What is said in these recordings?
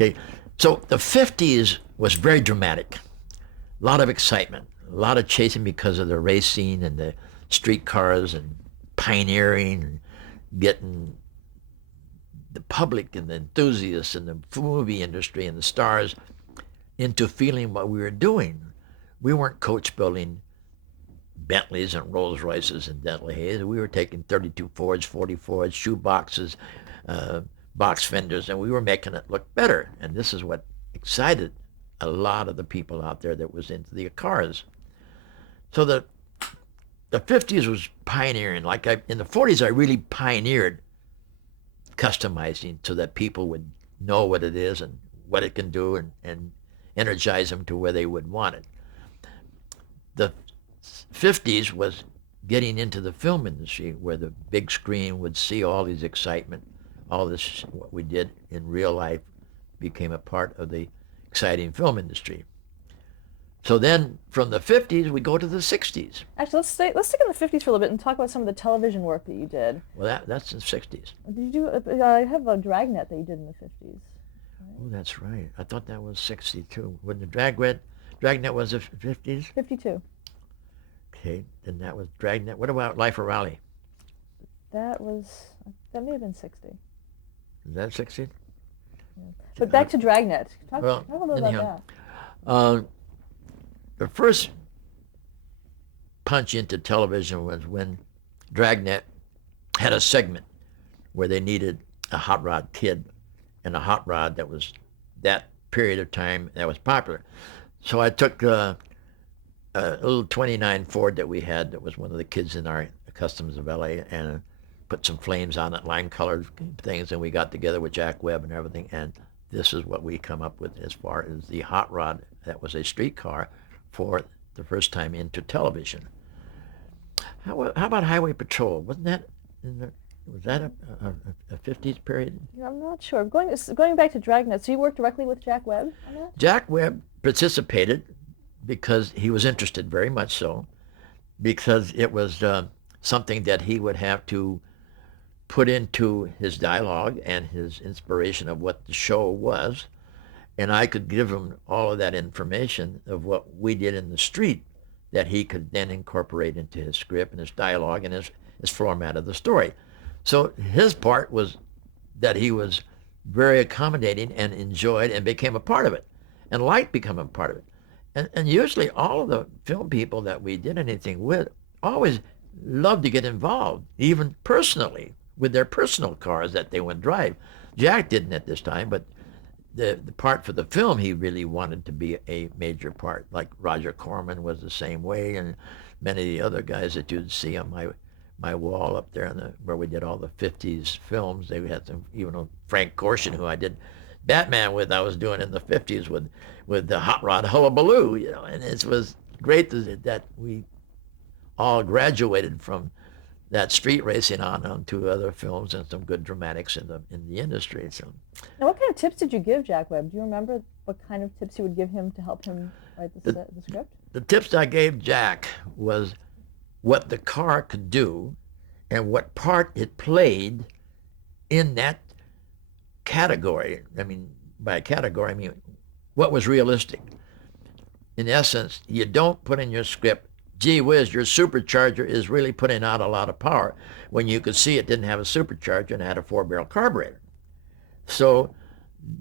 Okay, so the 50s was very dramatic. A lot of excitement, a lot of chasing because of the racing and the streetcars and pioneering and getting the public and the enthusiasts and the movie industry and the stars into feeling what we were doing. We weren't coach building Bentleys and Rolls Royces and Dentley Hayes. We were taking 32 Fords, 40 Fords, shoe boxes, box fenders, and we were making it look better. And this is what excited a lot of the people out there that was into the cars. So the 50s was pioneering. In the 40s, I really pioneered customizing so that people would know what it is and what it can do and energize them to where they would want it. The 50s was getting into the film industry where the big screen would see all these excitement, all this, what we did in real life became a part of the exciting film industry. So then from the 50s, we go to the 60s. Actually, let's stick in the 50s for a little bit and talk about some of the television work that you did. Well, that's the 60s. Did you do? I have a Dragnet that you did in the 50s. Oh, that's right. I thought that was 62. When the Dragnet was the 50s? 52. Okay, then that was Dragnet. What about Life of Raleigh? That may have been 60. Is that 60? Yeah. But back to Dragnet. Talk a little anyhow, about that. The first punch into television was when Dragnet had a segment where they needed a hot rod kid and a hot rod that was that period of time that was popular. So I took a little 29 Ford that we had that was one of the kids in our Customs of LA and put some flames on it, lime colored things, and we got together with Jack Webb and everything, and this is what we come up with as far as the hot rod that was a streetcar for the first time into television. How about Highway Patrol? Wasn't that was that a 50s period? Yeah, I'm not sure. Going back to Dragnet, so you worked directly with Jack Webb on that? Jack Webb participated because he was interested, very much so, because it was something that he would have to put into his dialogue and his inspiration of what the show was. And I could give him all of that information of what we did in the street that he could then incorporate into his script and his dialogue and his format of the story. So his part was that he was very accommodating and enjoyed and became a part of it and liked becoming a part of it. And usually all of the film people that we did anything with always loved to get involved, even personally, with their personal cars that they would drive. Jack didn't at this time, but the part for the film, he really wanted to be a major part. Like Roger Corman was the same way, and many of the other guys that you'd see on my wall up there where we did all the 50s films. They had some, even Frank Gorshin, who I did Batman with, I was doing in the 50s with the Hot Rod Hullabaloo, and it was great that we all graduated from that street racing on to other films and some good dramatics in the industry. So, now, what kind of tips did you give Jack Webb? Do you remember what kind of tips you would give him to help him write the script? The tips I gave Jack was what the car could do and what part it played in that category. I mean, by category, I mean what was realistic. In essence, you don't put in your script, gee whiz, your supercharger is really putting out a lot of power, when you could see it didn't have a supercharger and had a 4-barrel carburetor. So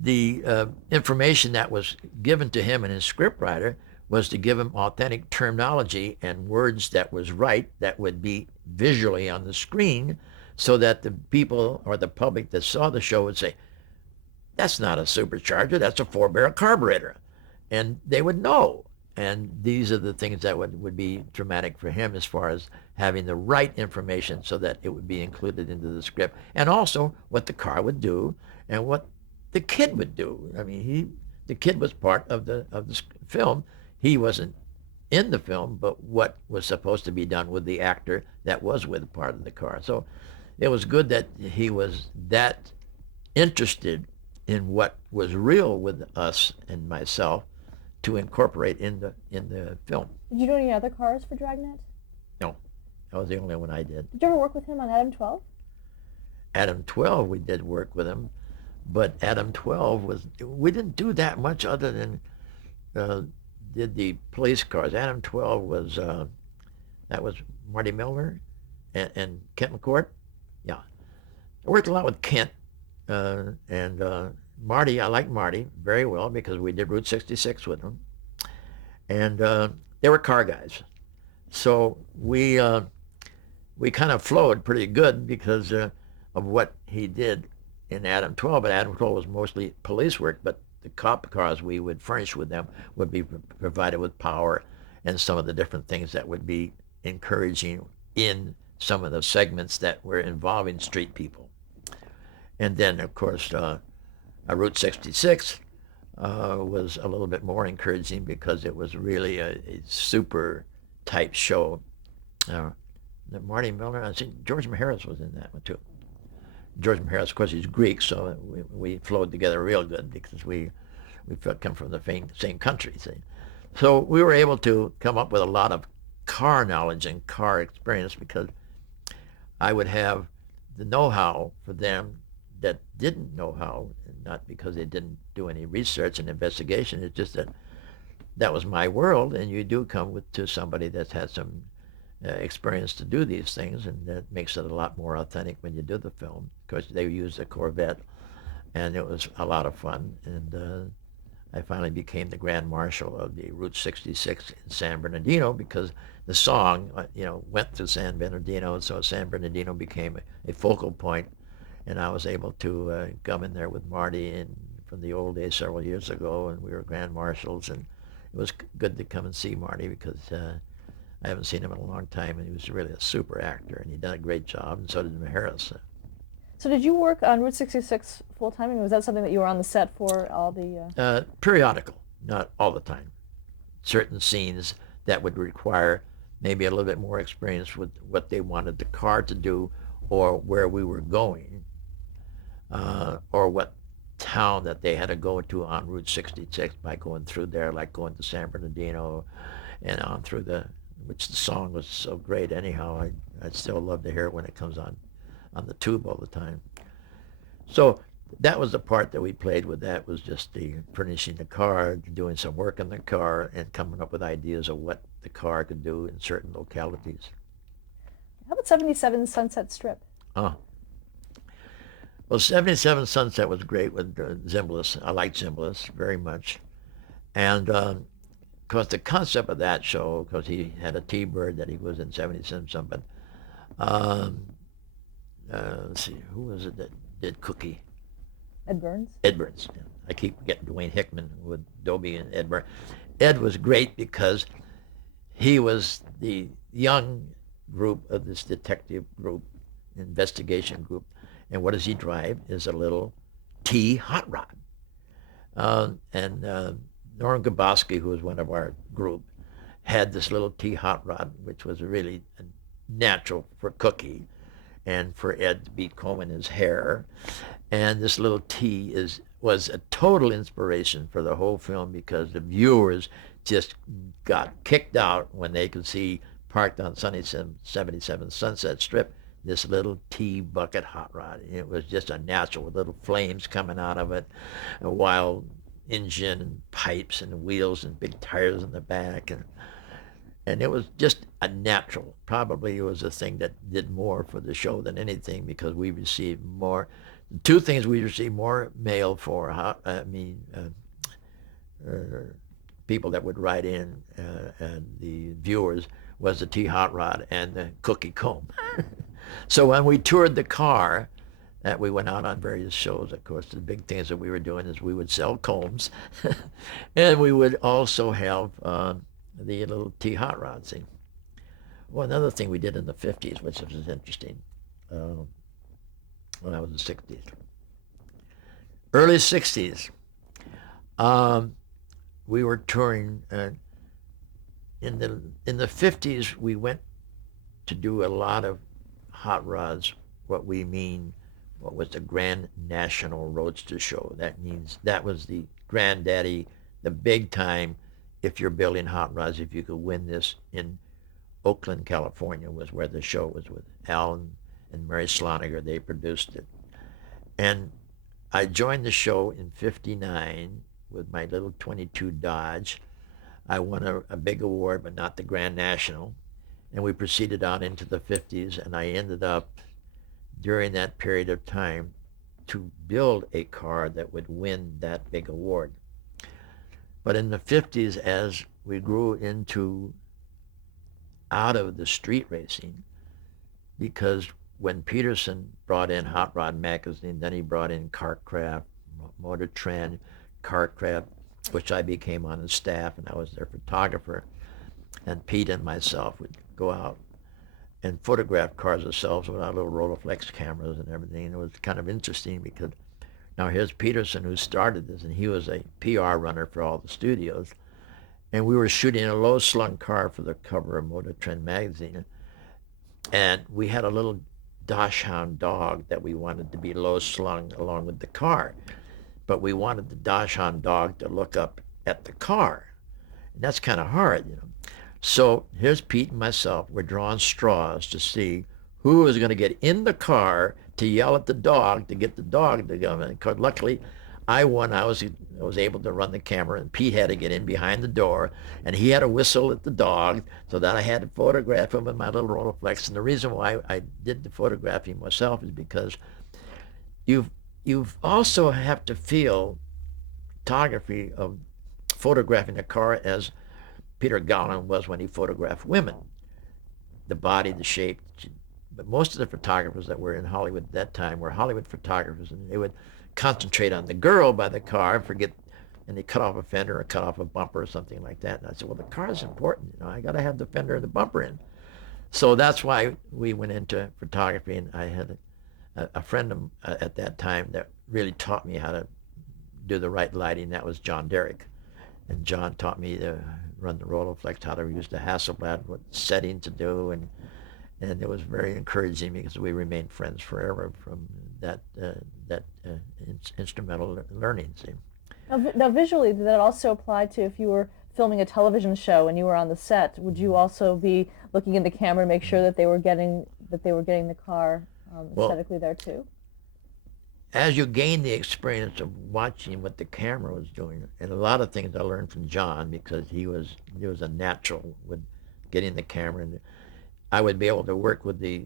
the information that was given to him and his scriptwriter was to give him authentic terminology and words that was right, that would be visually on the screen, so that the people or the public that saw the show would say, that's not a supercharger, that's a 4-barrel carburetor. And they would know. And these are the things that would be dramatic for him as far as having the right information so that it would be included into the script. And also what the car would do and what the kid would do. I mean, the kid was part of the film. He wasn't in the film, but what was supposed to be done with the actor that was with part of the car. So it was good that he was that interested in what was real with us and myself to incorporate in the film. Did you do any other cars for Dragnet? No, that was the only one I did. Did you ever work with him on Adam 12? Adam 12, we did work with him, But Adam 12 was, we didn't do that much other than uh, did the police cars. Adam 12 was, that was Marty Milner and Kent McCourt. Yeah. I worked a lot with Kent and Marty. I liked Marty very well because we did Route 66 with him. And they were car guys. So we kind of flowed pretty good because of what he did in Adam 12. But Adam 12 was mostly police work, but the cop cars we would furnish with them would be provided with power and some of the different things that would be encouraging in some of the segments that were involving street people. And then, of course, Route 66 was a little bit more encouraging because it was really a super type show. Uh, Marty Milner, I think George Maharis was in that one too. George Maharis, of course, he's Greek, so we flowed together real good because we come from the same country. See? So we were able to come up with a lot of car knowledge and car experience because I would have the know-how for them that didn't know how, not because they didn't do any research and investigation. It's just that that was my world, and you do come to somebody that's had some experience to do these things, and that makes it a lot more authentic when you do the film. Because they used a Corvette, and it was a lot of fun. And I finally became the Grand Marshal of the Route 66 in San Bernardino because the song, went through San Bernardino, so San Bernardino became a focal point, and I was able to come in there with Marty and from the old days several years ago, and we were Grand Marshals, and it was good to come and see Marty because I haven't seen him in a long time, and he was really a super actor, and he did a great job, and so did Maharis. So did you work on Route 66 full time? Was that something that you were on the set for all the? Periodical, not all the time. Certain scenes that would require maybe a little bit more experience with what they wanted the car to do, or where we were going, or what town that they had to go to on Route 66 by going through there, like going to San Bernardino and on through which the song was so great anyhow. I still love to hear it when it comes on the tube all the time. So that was the part that we played with. That was just the furnishing the car, doing some work on the car, and coming up with ideas of what the car could do in certain localities. How about 77 Sunset Strip? Oh. Well, 77 Sunset was great with Zimbalist. I liked Zimbalist very much. And because the concept of that show, because he had a T-Bird that he was in 77 something. Let's see, who was it that did Cookie? Ed Burns? Ed Burns. Yeah. I keep getting Dwayne Hickman with Dobie and Ed Burns. Ed was great because he was the young group of this detective group, investigation group. And what does he drive is a little T hot rod. And Norm Gaboski, who was one of our group, had this little T hot rod, which was really natural for Cookie and for Ed to be combing his hair. And this little T was a total inspiration for the whole film because the viewers just got kicked out when they could see parked on 77 Sunset Strip this little T bucket hot rod. It was just a natural with little flames coming out of it, a wild engine and pipes and wheels and big tires in the back, and it was just a natural. Probably it was a thing that did more for the show than anything because we received more. Two things we received more mail for. People that would write in, and the viewers, was the T hot rod and the Cookie comb. So when we toured the car, that we went out on various shows, of course, the big things that we were doing is we would sell combs, and we would also have the little T hot rods. Well, another thing we did in the 50s, which was interesting, when I was in the 60s. Early 60s, we were touring. In the 50s, we went to do a lot of hot rods, what was the Grand National Roadster Show. That means that was the granddaddy, the big time, if you're building hot rods, if you could win this in Oakland, California, was where the show was with Alan and Mary Sloniger. They produced it. And I joined the show in '59 with my little 22 Dodge. I won a big award, but not the Grand National. And we proceeded on into the '50s, and I ended up during that period of time to build a car that would win that big award. But in the '50s, as we grew into out of the street racing, because when Peterson brought in Hot Rod Magazine, then he brought in Kartcraft, Motor Trend, Kartcraft, which I became on the staff, and I was their photographer. And Pete and myself would go out and photograph cars ourselves with our little Rolleiflex cameras and everything. And it was kind of interesting because now here's Peterson who started this, and he was a PR runner for all the studios. And we were shooting a low slung car for the cover of Motor Trend magazine. And we had a little dachshund dog that we wanted to be low slung along with the car. But we wanted the dachshund dog to look up at the car. And that's kind of hard, you know. So here's Pete and myself. We're drawing straws to see who is going to get in the car to yell at the dog to get the dog to go in. Because luckily, I won. I was able to run the camera, and Pete had to get in behind the door, and he had to whistle at the dog so that I had to photograph him with my little Rolleiflex. And the reason why I did the photographing myself is because you've also have to feel photography of photographing a car as Peter Gowland was when he photographed women, the body, the shape. But most of the photographers that were in Hollywood at that time were Hollywood photographers, and they would concentrate on the girl by the car and forget, and they cut off a fender or cut off a bumper or something like that. And I said, well, the car is important. You know, I got to have the fender and the bumper in. So that's why we went into photography, and I had a friend at that time that really taught me how to do the right lighting. That was John Derrick. And John taught me to run the Rolleiflex, how to use the Hasselblad, what setting to do, and it was very encouraging because we remained friends forever from that instrumental learning. See? Now, visually, did that also apply to if you were filming a television show and you were on the set? Would you also be looking in the camera to make sure that they were getting the car aesthetically there too? As you gain the experience of watching what the camera was doing, and a lot of things I learned from John because he was a natural with getting the camera, and I would be able to work with the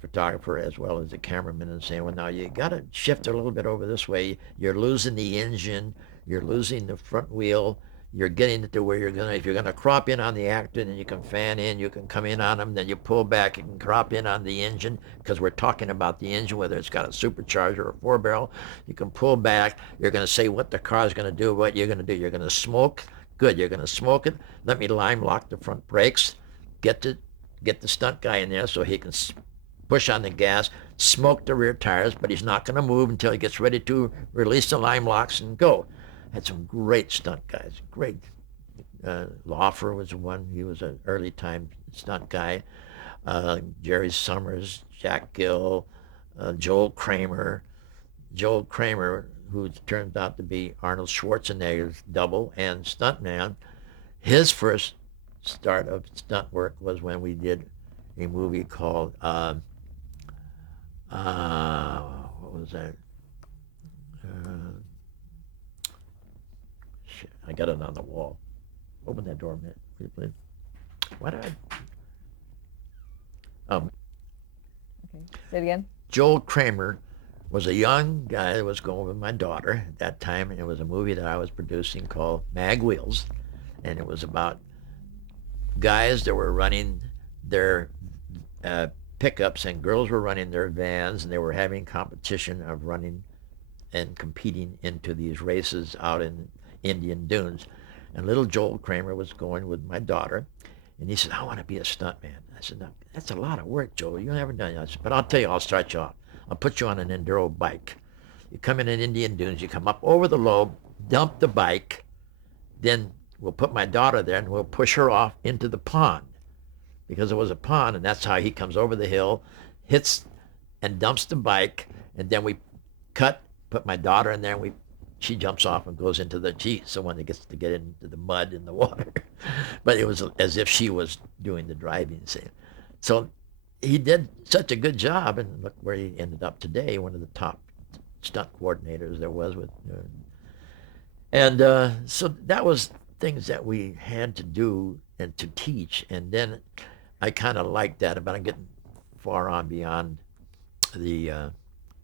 photographer as well as the cameraman and saying, well, now you got to shift a little bit over this way. You're losing the engine, you're losing the front wheel, you're getting it to where if you're gonna crop in on the actor, then you can fan in, you can come in on them, then you pull back, you can crop in on the engine, because we're talking about the engine, whether it's got a supercharger or a 4-barrel. You can pull back, you're gonna say what the car's gonna do, what you're gonna do. You're gonna smoke, good, you're gonna smoke it. Let me line lock the front brakes, get the stunt guy in there so he can push on the gas, smoke the rear tires, but he's not gonna move until he gets ready to release the line locks and go. Had some great stunt guys, great. Laufer was one, he was an early time stunt guy. Jerry Summers, Jack Gill, Joel Kramer, who turned out to be Arnold Schwarzenegger's double and stuntman. His first start of stunt work was when we did a movie called, what was that? Shit, I got it on the wall. Open that door a minute, please. Why did I? Okay, say it again. Joel Kramer was a young guy that was going with my daughter at that time, and it was a movie that I was producing called Mag Wheels, and it was about guys that were running their pickups and girls were running their vans, and they were having competition of running and competing into these races out in Indian Dunes. And little Joel Kramer was going with my daughter, and he said, I want to be a stuntman. I said, no, that's a lot of work, Joel. You haven't done it. I said, but I'll tell you, I'll start you off. I'll put you on an enduro bike. You come in Indian Dunes, you come up over the lobe, dump the bike, then we'll put my daughter there and we'll push her off into the pond, because it was a pond, and that's how he comes over the hill, hits and dumps the bike, and then we put my daughter in there, and she jumps off and goes into she's the one that gets to get into the mud and the water. But it was as if she was doing the driving scene. So he did such a good job, and look where he ended up today, one of the top stunt coordinators there was with, and so that was things that we had to do and to teach. And then I kind of liked that, but I'm getting far on beyond the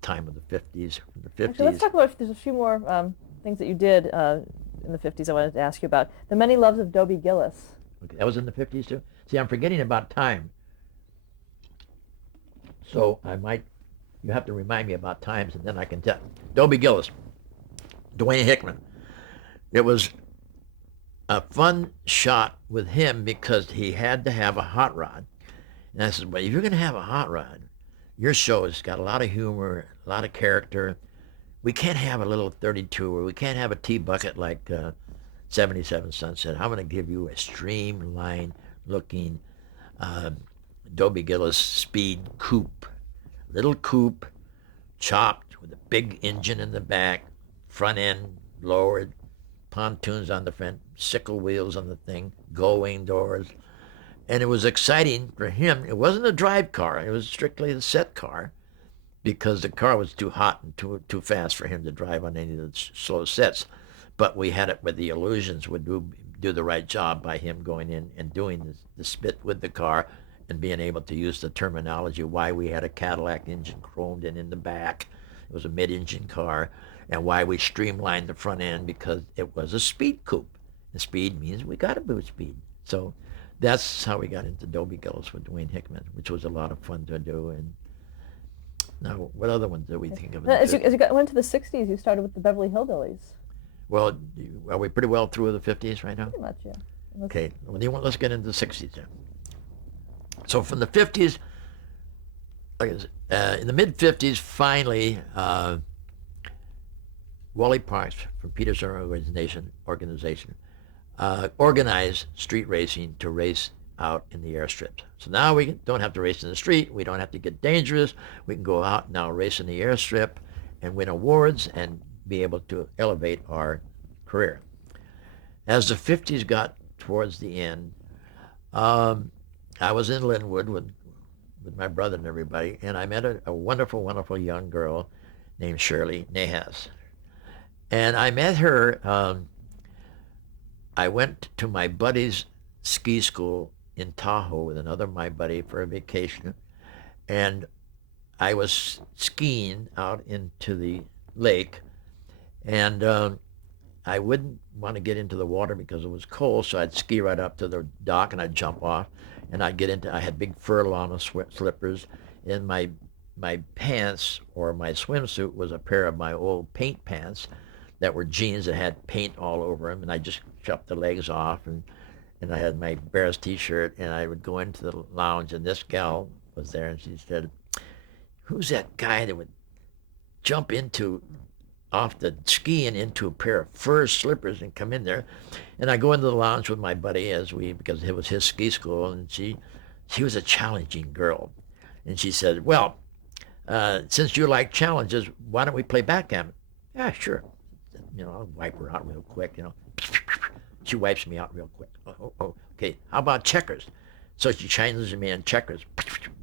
time of the 50s. The Actually, let's 50s. talk about, there's a few more things that you did in the 50s I wanted to ask you about. The Many Loves of Dobie Gillis. Okay, that was in the 50s too. See, I'm forgetting about time. So you have to remind me about times, and then I can tell. Dobie Gillis, Dwayne Hickman. It was a fun shot with him because he had to have a hot rod. And I said, well, if you're going to have a hot rod, your show has got a lot of humor, a lot of character. We can't have a little 32, or we can't have a T-bucket like 77 Sunset. I'm going to give you a streamlined looking Dobie Gillis speed coupe. Little coupe, chopped with a big engine in the back, front end lowered, pontoons on the front, sickle wheels on the thing, gull-wing doors. And it was exciting for him. It wasn't a drive car. It was strictly a set car because the car was too hot and too fast for him to drive on any of the slow sets. But we had it where the illusions would do the right job by him going in and doing the spit with the car and being able to use the terminology why we had a Cadillac engine chromed in the back. It was a mid-engine car. And why we streamlined the front end because it was a speed coupe. And speed means we got to boost speed. So that's how we got into Dobie Gillis with Dwayne Hickman, which was a lot of fun to do. And now, what other ones do we think of? As you went to the 60s, you started with the Beverly Hillbillies. Well, are we pretty well through the 50s right now? Pretty much, yeah. Okay, well, let's get into the 60s then. So from the 50s, in the mid-50s, finally, Wally Parks from Peterson organization organized street racing to race out in the airstrips. So now we don't have to race in the street. We don't have to get dangerous. We can go out now, race in the airstrip, and win awards and be able to elevate our career. As the 50s got towards the end, I was in Linwood with my brother and everybody, and I met a wonderful, wonderful young girl named Shirley Nahas. And I met her. I went to my buddy's ski school in Tahoe with another my buddy for a vacation, and I was skiing out into the lake, and I wouldn't want to get into the water because it was cold, so I'd ski right up to the dock and I'd jump off, and I'd get into. I had big Furlana slippers, and my pants or my swimsuit was a pair of my old paint pants that were jeans that had paint all over them, and I just chopped the legs off, and I had my Barris t-shirt, and I would go into the lounge, and this gal was there, and she said, who's that guy that would jump off the skiing into a pair of fur slippers and come in there? And I go into the lounge with my buddy because it was his ski school, and she was a challenging girl. And she said, well, since you like challenges, why don't we play backgammon? Yeah, sure. I'll wipe her out real quick, She wipes me out real quick. Oh, okay. How about checkers? So she challenges me in checkers,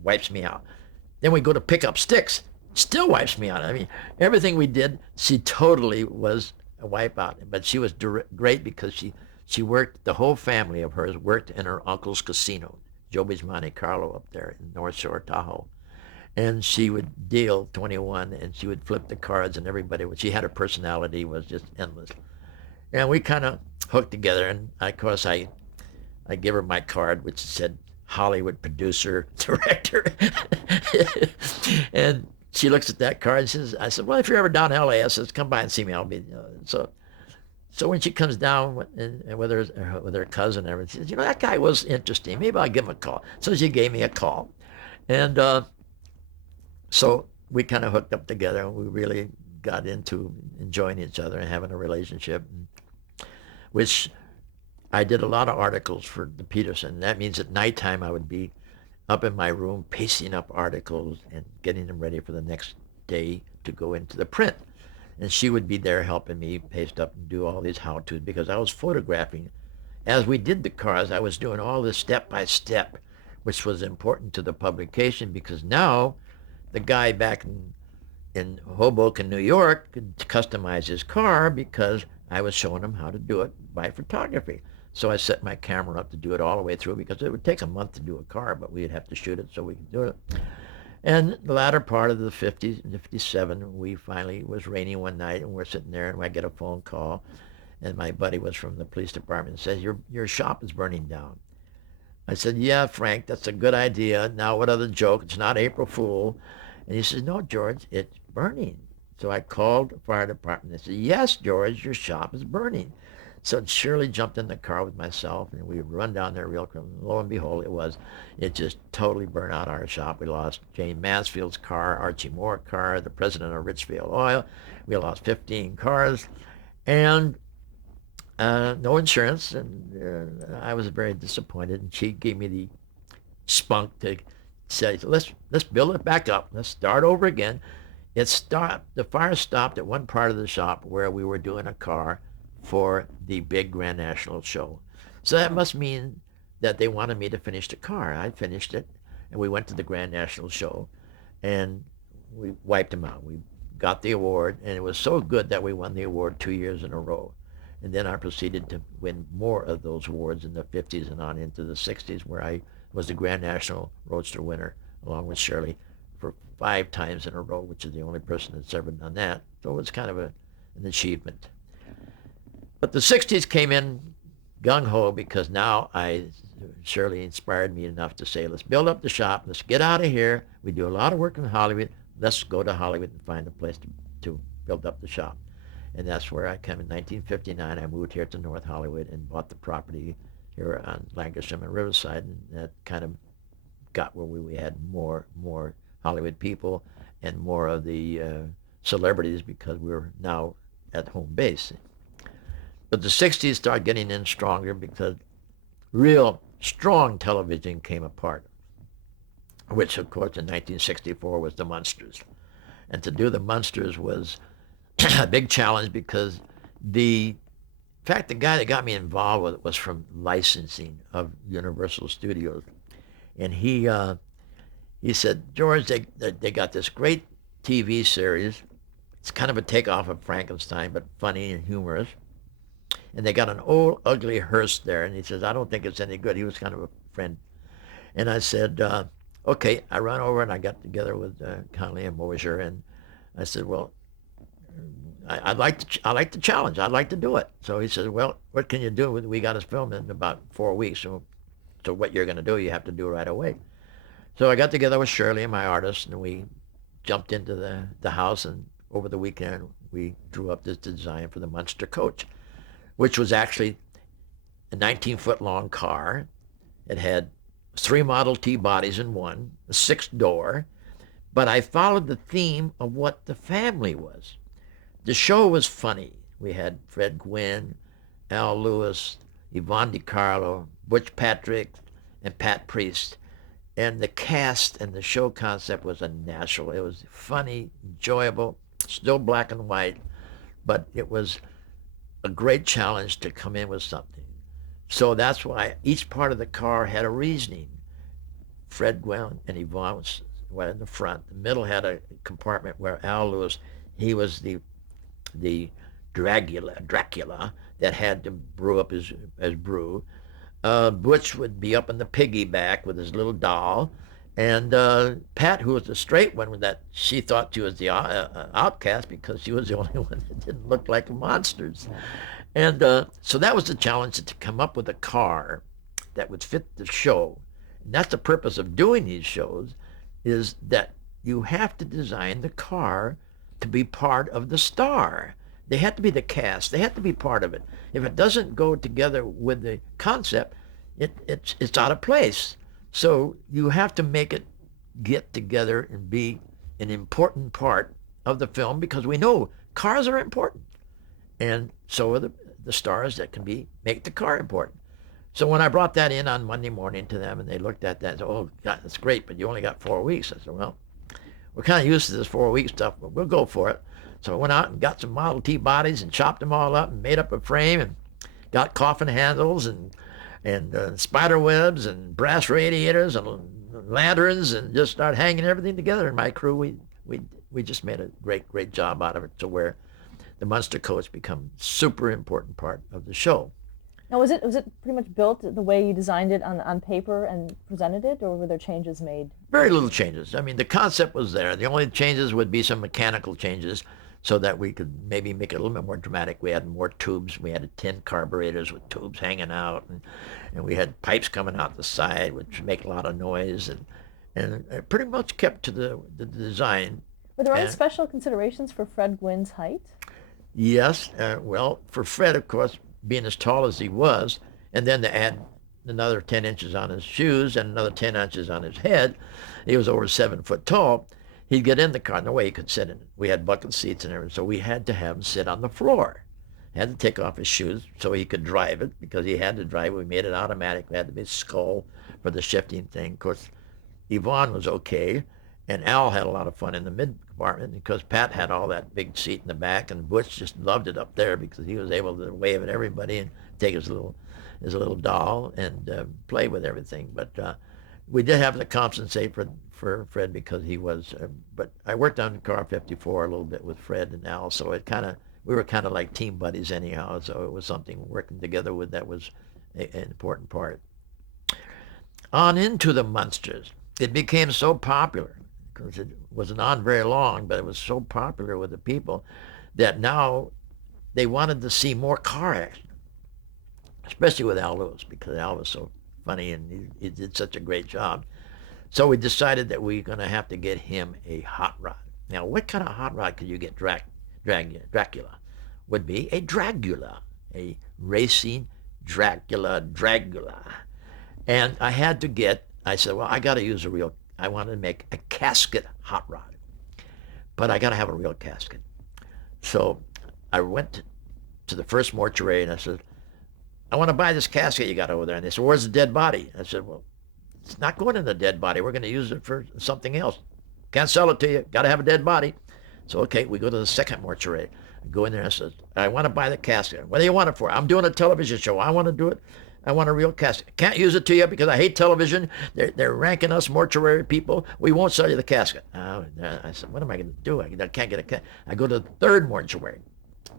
wipes me out. Then we go to pick up sticks, still wipes me out. I mean, everything we did, she totally was a wipeout. But she was great because she worked, the whole family of hers worked in her uncle's casino, Joby's Monte Carlo up there in North Shore, Tahoe. And she would deal 21, and she would flip the cards, and she had her personality was just endless. And we kind of hooked together, and of course I give her my card, which said Hollywood producer, director. And she looks at that card and says, I said, well, if you're ever down in LA, I says, come by and see me. I'll be, so when she comes down with her cousin and everything, she says, that guy was interesting. Maybe I'll give him a call. So she gave me a call. And so we kind of hooked up together, and we really got into enjoying each other and having a relationship, which I did a lot of articles for the Peterson. That means at nighttime I would be up in my room pasting up articles and getting them ready for the next day to go into the print. And she would be there helping me paste up and do all these how-tos because I was photographing. As we did the cars, I was doing all this step by step, which was important to the publication because now the guy back in in Hoboken, New York, could customize his car because I was showing him how to do it by photography. So I set my camera up to do it all the way through because it would take a month to do a car, but we'd have to shoot it so we could do it. And the latter part of the 50s, 57, we finally, was raining one night and we're sitting there and I get a phone call and my buddy was from the police department and says, your shop is burning down. I said, yeah, Frank, that's a good idea. Now what other joke? It's not April Fool. And he says, no, George, it's burning. So I called the fire department. They said, yes, George, your shop is burning. So Shirley jumped in the car with myself, and we run down there real quick. Lo and behold, it just totally burned out our shop. We lost Jane Mansfield's car, Archie Moore's car, the president of Richfield Oil. We lost 15 cars, and no insurance. And I was very disappointed. And she gave me the spunk to say, let's build it back up. Let's start over again. It stopped. The fire stopped at one part of the shop where we were doing a car for the big Grand National show. So that must mean that they wanted me to finish the car. I finished it, and we went to the Grand National show, and we wiped them out. We got the award, and it was so good that we won the award 2 years in a row. And then I proceeded to win more of those awards in the 50s and on into the 60s, where I was the Grand National Roadster winner, along with Shirley, for 5 times in a row, which is the only person that's ever done that. So it was kind of an achievement. But the 60s came in gung-ho because now Shirley inspired me enough to say, let's build up the shop. Let's get out of here. We do a lot of work in Hollywood. Let's go to Hollywood and find a place to build up the shop. And that's where I came in 1959. I moved here to North Hollywood and bought the property here on Lankershim and Riverside. And that kind of got where we had more Hollywood people and more of the celebrities because we were now at home base. But the 60s started getting in stronger because real strong television came apart, which, of course, in 1964 was the Munsters. And to do the Munsters was a big challenge because the guy that got me involved with it was from licensing of Universal Studios. And he said, George, they got this great TV series. It's kind of a takeoff of Frankenstein, but funny and humorous. And they got an old, ugly hearse there. And he says, I don't think it's any good. He was kind of a friend. And I said, okay. I run over and I got together with Conley and Mosier. And I said, well, I like the challenge. I'd like to do it. So he says, well, what can you do? We got to film in about 4 weeks. So what you're going to do, you have to do right away. So I got together with Shirley and my artist, and we jumped into the house. And over the weekend, we drew up this design for the Munster coach, which was actually a 19-foot-long car. It had 3 Model T bodies in one, a 6-door. But I followed the theme of what the family was. The show was funny. We had Fred Gwynn, Al Lewis, Yvonne DiCarlo, Butch Patrick, and Pat Priest. And the cast and the show concept was a natural. It was funny, enjoyable, still black and white, but it was a great challenge to come in with something. So that's why each part of the car had a reasoning. Fred Gwynn and Yvonne were in the front. The middle had a compartment where Al Lewis, he was the Dracula that had to brew up his brew. Butch would be up in the piggyback with his little doll. And Pat, who was the straight one, that she thought she was the outcast because she was the only one that didn't look like monsters. And so that was the challenge, to come up with a car that would fit the show. And that's the purpose of doing these shows, is that you have to design the car to be part of the star. They have to be the cast. They have to be part of it. If it doesn't go together with the concept, it's out of place. So you have to make it get together and be an important part of the film, because we know cars are important. And so are the stars that can make the car important. So when I brought that in on Monday morning to them, and they looked at that and said, oh, God, that's great, but you only got 4 weeks. I said, well, we're kind of used to this 4-week stuff, but we'll go for it. So I went out and got some Model T bodies and chopped them all up and made up a frame and got coffin handles and spider webs and brass radiators and lanterns, and just started hanging everything together. And my crew, we we just made a great job out of it to where the Munster coach become super important part of the show. Now, was it pretty much built the way you designed it on paper and presented it, or were there changes made? Very little changes. I mean, the concept was there. The only changes would be some mechanical changes so that we could maybe make it a little bit more dramatic. We had more tubes. We had 10 carburetors with tubes hanging out, and we had pipes coming out the side, which make a lot of noise, and it pretty much kept to the design. Were there any special considerations for Fred Gwynn's height? Yes. Well, for Fred, of course, being as tall as he was, and then to add another 10 inches on his shoes and another 10 inches on his head, he was over 7 foot tall. He'd get in the car, no way he could sit in it. We had bucket seats and everything, so we had to have him sit on the floor. Had to take off his shoes so he could drive it, because he had to drive. We made it automatic. We had to be skull for the shifting thing. Of course, Yvonne was okay, and Al had a lot of fun in the mid compartment because Pat had all that big seat in the back, and Butch just loved it up there because he was able to wave at everybody and take his little doll and play with everything. But we did have to compensate for Fred because he was. But I worked on Car 54 a little bit with Fred and Al, so we were kind of like team buddies anyhow. So it was something working together with that was an important part. On into the Munsters. It became so popular because it wasn't on very long, but it was so popular with the people that now they wanted to see more car action, especially with Al Lewis, because Al was so funny and he did such a great job. So we decided that we were going to have to get him a hot rod. Now, what kind of hot rod could you get Dracula? Would be a Dragula, a racing Dracula. And I said, well, I got to use I wanted to make a casket hot rod, but I got to have a real casket. So I went to the first mortuary and I said, I want to buy this casket you got over there. And they said, where's the dead body? I said, well, it's not going in the dead body. We're going to use it for something else. Can't sell it to you. Got to have a dead body. So, okay, we go to the second mortuary. I go in there and I said, I want to buy the casket. What do you want it for? I'm doing a television show. I want to do it. I want a real casket. Can't use it to you because I hate television. They're ranking us mortuary people. We won't sell you the casket. I said, what am I going to do? I can't get a casket. I go to the third mortuary.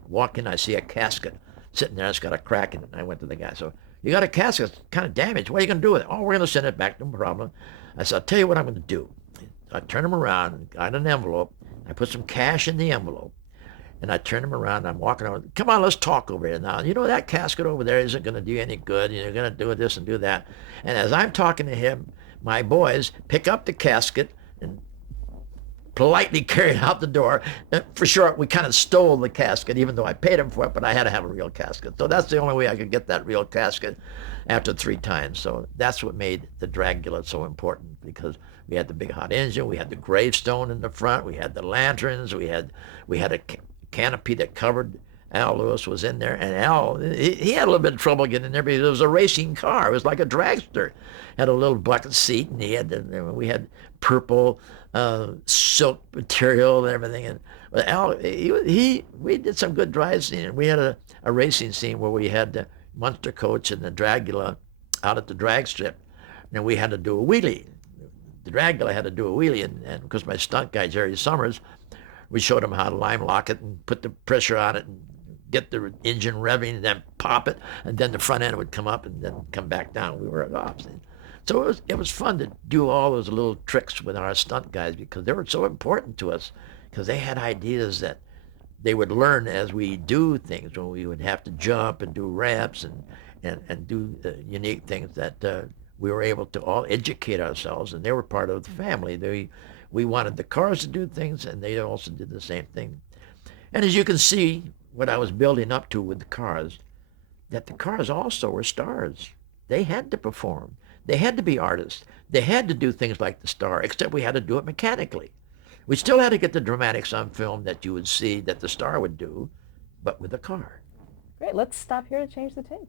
Walk in, I see a casket sitting there. It's got a crack in it. And I went to the guy. So, you got a casket. It's kind of damaged. What are you going to do with it? Oh, we're going to send it back. No problem. I said, I'll tell you what I'm going to do. I turn him around, got an envelope. I put some cash in the envelope. And I turn him around, and I'm walking over. Come on, let's talk over here now. You know, that casket over there isn't going to do you any good. You're going to do this and do that. And as I'm talking to him, my boys pick up the casket and politely carry it out the door. For sure, we kind of stole the casket, even though I paid him for it, but I had to have a real casket. So that's the only way I could get that real casket after 3 times. So that's what made the Dragula so important, because we had the big hot engine, we had the gravestone in the front, we had the lanterns, we had a canopy that covered. Al Lewis was in there, and Al, he had a little bit of trouble getting in there because it was a racing car. It was like a dragster. Had a little bucket seat, and we had purple silk material and everything. And Al, we did some good drive scene. We had a racing scene where we had the Munster coach and the Dragula out at the drag strip, and we had to do a wheelie. The Dragula had to do a wheelie, and because my stunt guy, Jerry Summers, we showed him how to lime lock it and put the pressure on it and get the engine revving and then pop it, and then the front end would come up and then come back down. We were off. So it was fun to do all those little tricks with our stunt guys because they were so important to us, because they had ideas that they would learn as we do things, when we would have to jump and do ramps and do unique things that we were able to all educate ourselves, and they were part of the family. We wanted the cars to do things, and they also did the same thing. And as you can see, what I was building up to with the cars, that the cars also were stars. They had to perform. They had to be artists. They had to do things like the star, except we had to do it mechanically. We still had to get the dramatics on film that you would see that the star would do, but with a car. Great. Let's stop here to change the tape.